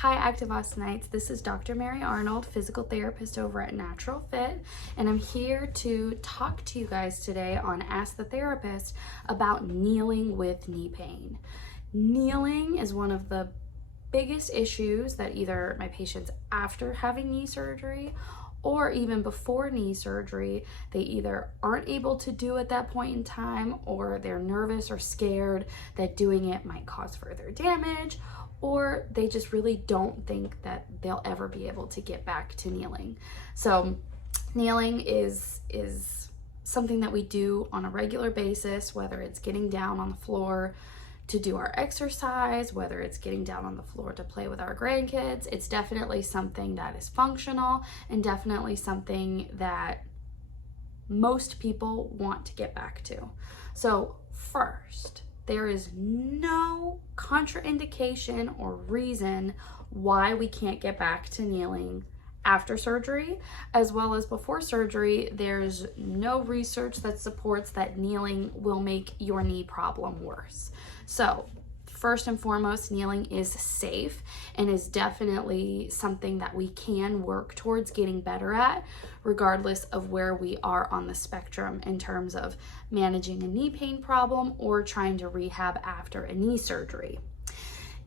Hi, Active Austinites. This is Dr. Mary Arnold, physical therapist over at Natural Fit, and I'm here to talk to you guys today on Ask the Therapist about kneeling with knee pain. Kneeling is one of the biggest issues that either my patients after having knee surgery or even before knee surgery, they either aren't able to do at that point in time, or they're nervous or scared that doing it might cause further damage, or they just really don't think that they'll ever be able to get back to kneeling. So kneeling is something that we do on a regular basis, whether it's getting down on the floor to do our exercise, whether it's getting down on the floor to play with our grandkids. It's definitely something that is functional and definitely something that most people want to get back to. So first, there is no contraindication or reason why we can't get back to kneeling after surgery, as well as before surgery. There's no research that supports that kneeling will make your knee problem worse. So first and foremost, kneeling is safe and is definitely something that we can work towards getting better at, regardless of where we are on the spectrum in terms of managing a knee pain problem or trying to rehab after a knee surgery.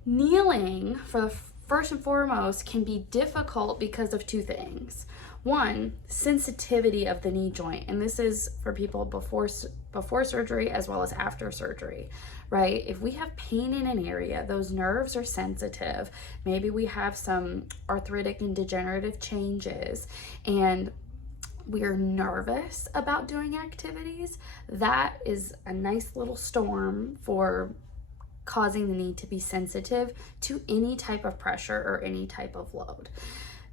Kneeling, first and foremost, can be difficult because of two things. One, sensitivity of the knee joint, and this is for people before surgery as well as after surgery, right? If we have pain in an area, those nerves are sensitive. Maybe we have some arthritic and degenerative changes, and we're nervous about doing activities. That is a nice little storm for causing the knee to be sensitive to any type of pressure or any type of load.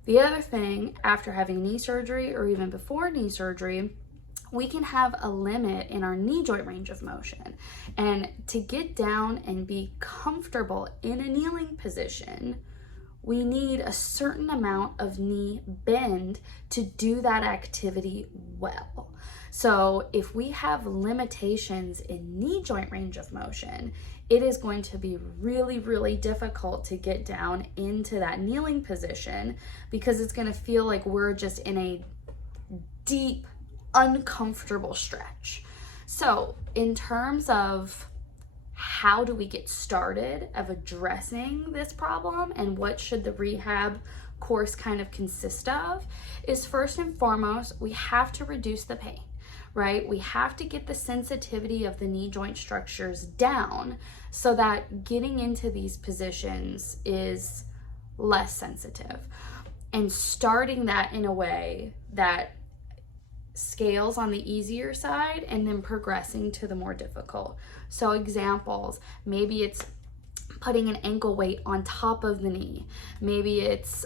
The other thing, after having knee surgery or even before knee surgery, we can have a limit in our knee joint range of motion. And to get down and be comfortable in a kneeling position, we need a certain amount of knee bend to do that activity well. So if we have limitations in knee joint range of motion, it is going to be really, really difficult to get down into that kneeling position, because it's going to feel like we're just in a deep, uncomfortable stretch. So in terms of how do we get started of addressing this problem and what should the rehab course kind of consist of, is first and foremost, we have to reduce the pain, right? We have to get the sensitivity of the knee joint structures down so that getting into these positions is less sensitive, and starting that in a way that scales on the easier side and then progressing to the more difficult. So examples, maybe it's putting an ankle weight on top of the knee. Maybe it's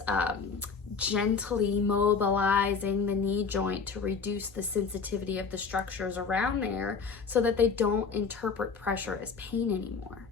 gently mobilizing the knee joint to reduce the sensitivity of the structures around there so that they don't interpret pressure as pain anymore.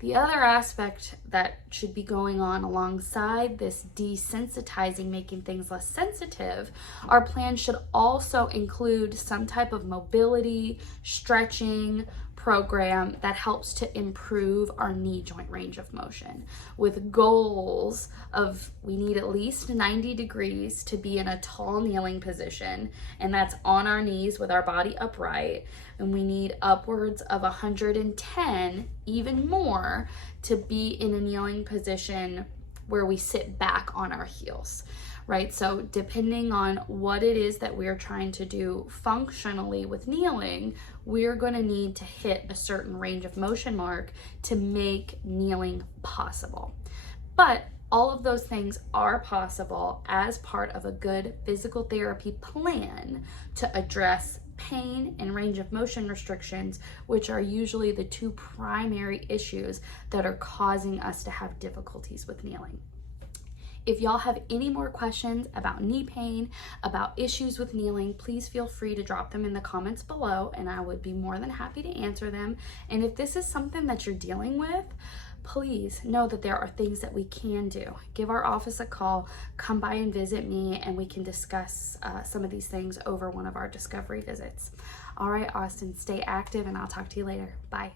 The other aspect that should be going on alongside this desensitizing, making things less sensitive, our plan should also include some type of mobility, stretching program that helps to improve our knee joint range of motion, with goals of we need at least 90 degrees to be in a tall kneeling position, and that's on our knees with our body upright, and we need upwards of 110, even more, to be in a kneeling position where we sit back on our heels, right? So depending on what it is that we're trying to do functionally with kneeling, we're going to need to hit a certain range of motion mark to make kneeling possible. But all of those things are possible as part of a good physical therapy plan to address pain and range of motion restrictions, which are usually the two primary issues that are causing us to have difficulties with kneeling. If y'all have any more questions about knee pain, about issues with kneeling, please feel free to drop them in the comments below, and I would be more than happy to answer them. And if this is something that you're dealing with, please know that there are things that we can do. Give our office a call, come by and visit me, and we can discuss some of these things over one of our discovery visits. All right, Austin, stay active, and I'll talk to you later. Bye.